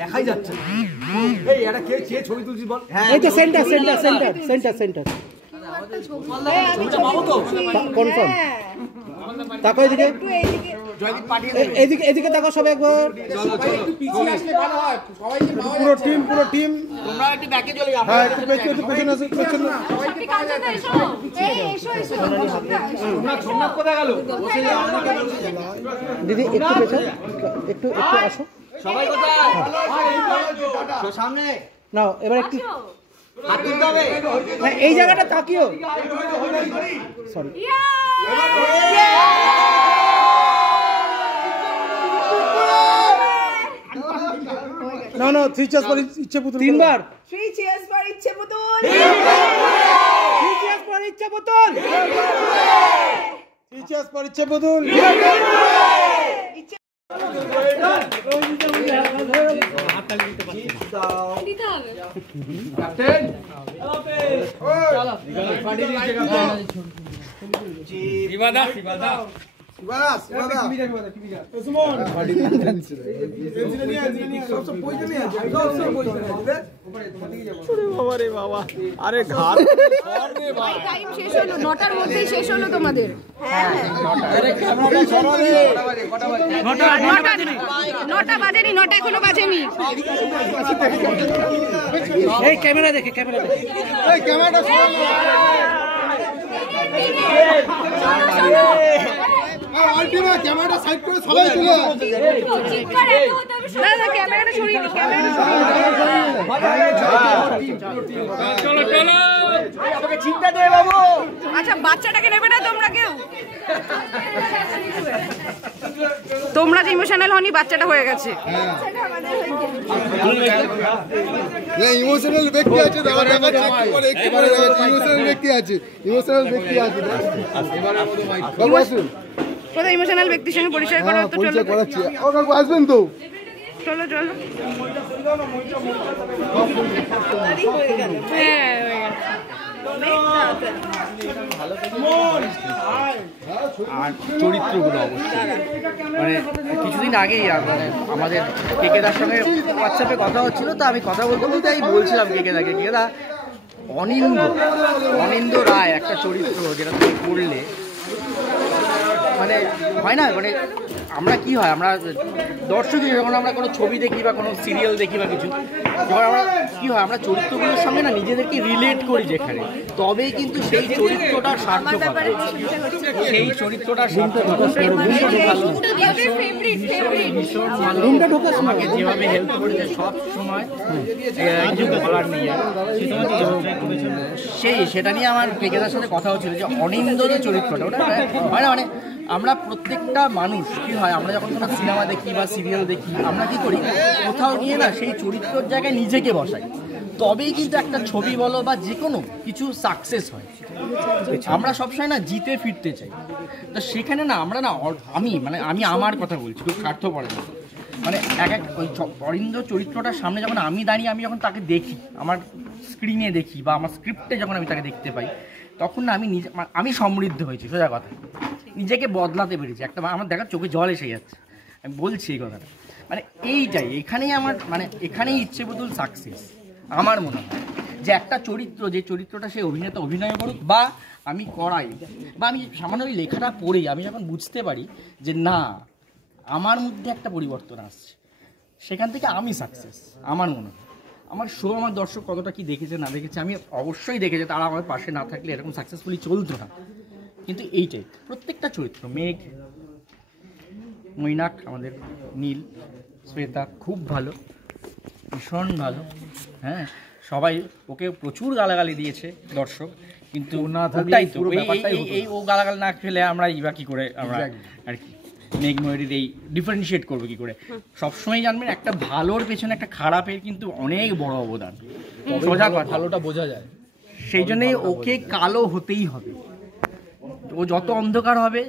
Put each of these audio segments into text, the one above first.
দেখাই যাচ্ছে না। এই এটা কে ছবি তুলছিস বল? এই তো centre centre centre centre centre confirm. তাকো এদিকে, এদিকে এদিকে তাকো সবাই একবার। পুরো টিম তোমরা একটু ব্যাকে চলে যাও। হ্যাঁ একটু পেছনে আসো, পেছনে। তোমরা সোমনাথ কোথায় গেল? দিদি একটু পেছনে, একটু আসো। সবাই কোথায়? সামনে নাও এবার একটু হাত তুলতে হবে। না এই জায়গাটা তাকিও। সরি না না 3 cheers for ইচ্ছে পুতুল। তিনবার 3 cheers for ইচ্ছে পুতুল। 3 cheers for ইচ্ছে পুতুল। 3 cheers for ইচ্ছে পুতুল। আরে ঘাট টাইম শেষ হলো, 9টার মধ্যেই শেষ হলো তোমাদের। হ্যাঁ 9টা বাজেনি, 9টা এখনো বাজেনি। এই ক্যামেরা দেখে, ক্যামেরা দেখে। এই ক্যামেরাটা আলটিমেট ক্যামেরাটা সাইড করে সবাই চলে না ক্যামেরাটা সরিয়ে দিই, চলো চলো আমাকে চিন্তা দে বাবু। আচ্ছা বাচ্চাটাকে নেবে না তোমরা কেউ? তোমরা যে ইমোশনাল হনি, বাচ্চাটা হয়ে গেছে। ইমোশনাল ব্যক্তি আছে, ইমোশনাল ব্যক্তি আছে, ইমোশনাল ব্যক্তি আছে। বাবু আসুন, কোথায় ইমোশনাল ব্যক্তির সঙ্গে পরিচয় করো তো? চলো করাচ্ছি। ও কাকু আসবেন তো? চলো চলো। হ্যাঁ আর চরিত্রগুলো অবশ্যই মানে কিছুদিন আগেই মানে আমাদের কেকেদার সঙ্গে হোয়াটসঅ্যাপে কথা হচ্ছিল, তো আমি কথা বলতে বলতে আমি বলছিলাম কেকেদা অনিন্দ্য রায় একটা চরিত্র যেটা তুমি করলে মানে হয় না, মানে আমরা কি হয়, আমরা দর্শক যখন আমরা কোনো ছবি দেখি বা কোনো সিরিয়াল দেখি বা কিছু, যখন আমরা কি হয় আমরা চরিত্রগুলোর সঙ্গে না নিজেদেরকে রিলেট করি যেখানে, তবেই কিন্তু সেই চরিত্রটার সার্থকতা, সেই চরিত্রটার সার্থকতা। আমাকে যেভাবে হেল্প করেছে সব সময় কিছু বলার নেই, সেটা নিয়ে আমার কেকেদার সাথে কথা হচ্ছিল যে অনিন্দ্য যে চরিত্রটা ওটা হয় না, মানে আমরা প্রত্যেকটা মানুষ কি হয় আমরা যখন কোনো সিনেমা দেখি বা সিরিয়াল দেখি আমরা কি করি কোথাও গিয়ে না সেই চরিত্রের জায়গায় নিজেকে বসাই, তবেই কিন্তু একটা ছবি বলো বা যে কোনো কিছু সাকসেস হয়। আমরা সবসময় না জিতে ফিরতে চাই, তো সেখানে না আমরা না আমি আমার কথা বলছি, খুব স্বার্থপর না, মানে ওই অরিন্দ্য চরিত্রটার সামনে যখন আমি দাঁড়িয়ে আমি যখন তাকে দেখি, আমার স্ক্রিনে দেখি বা আমার স্ক্রিপ্টে যখন আমি তাকে দেখতে পাই, তখন না আমি সমৃদ্ধ হয়েছি, সোজা কথা, নিজেকে বদলাতে পেরেছি। একটা আমার দেখার চোখে জল এসে যাচ্ছে, আমি বলছি এই কথাটা, মানে এইটাই এখানেই ইচ্ছে পুতুল সাকসেস। আমার মনে হয় যে একটা চরিত্র, যে চরিত্রটা সে অভিনেতা অভিনয় করুক বা আমি করাই বা আমি সামান্য ওই লেখাটা পড়েই আমি যখন বুঝতে পারি যে না আমার মধ্যে একটা পরিবর্তন আসছে, সেখান থেকে আমি সাকসেস। আমার মনে হয় আমার শো আমার দর্শক কতটা কি দেখেছে না দেখেছে আমি অবশ্যই দেখেছে, তারা আমার পাশে না থাকলে এরকম সাকসেসফুলি চলতো না। কিন্তু এইটাই প্রত্যেকটা চরিত্র, মেঘ, মৈনাক, আমাদের নীল, শ্বেতা খুব ভালো, ভীষণ ভালো। হ্যাঁ সবাই ওকে প্রচুর গালাগালি দিয়েছে দর্শক, কিন্তু ওটাই তো এই ও গালাগাল না খেলে আমরা ইবা কি করে আমরা আর কি মেঘ ময়ূরীর এই ডিফারেন্সিয়েট করবো কি করে। সবসময় জানবেন একটা ভালোর পেছনে একটা খারাপের কিন্তু অনেক বড় অবদান, সোজা কথা, ভালোটা বোঝা যায়। সেই জন্যই ওকে কালো হতেই হবে, ও যত অন্ধকার হবে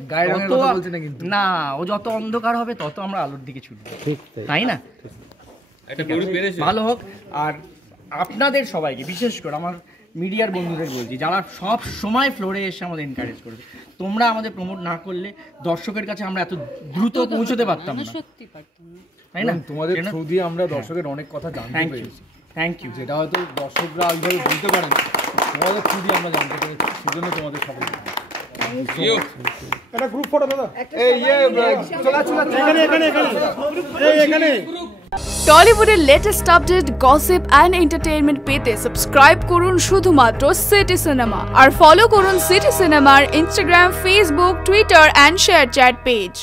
না ও যত অন্ধকার হবে তত আমরা আলোর দিকে ছুটবো, তাই না? ভালো হোক। আর আপনাদের সবাইকে বিশেষ করে আমার মিডিয়ার বন্ধুদের বলছি, যারা সব সময় ফ্লোরে এসে আমাদের এনকারেজ করবে, তোমরা আমাদের প্রমোট না করলে দর্শকের কাছে আমরা এত দ্রুত পৌঁছতে পারতাম না। তাই না? তোমাদের থ্রু দিয়ে আমরা দর্শকের অনেক কথা জানতে পেরেছি, থ্যাংক ইউ। যেটা হয়তো দর্শকরা ওইভাবে বলতে পারেন, তোমাদের থ্রু দিয়ে আমরা জানতে পেরেছি, সেজন্য তোমাদের সকল একটা গ্রুপ ফটো দাদা এখানে টলিউডের latest update, gossip and entertainment পেতে সাবস্ক্রাইব করুন শুধুমাত্র সিটি সিনেমা, আর ফলো করুন সিটি সিনেমার Instagram, Facebook, Twitter and ShareChat page.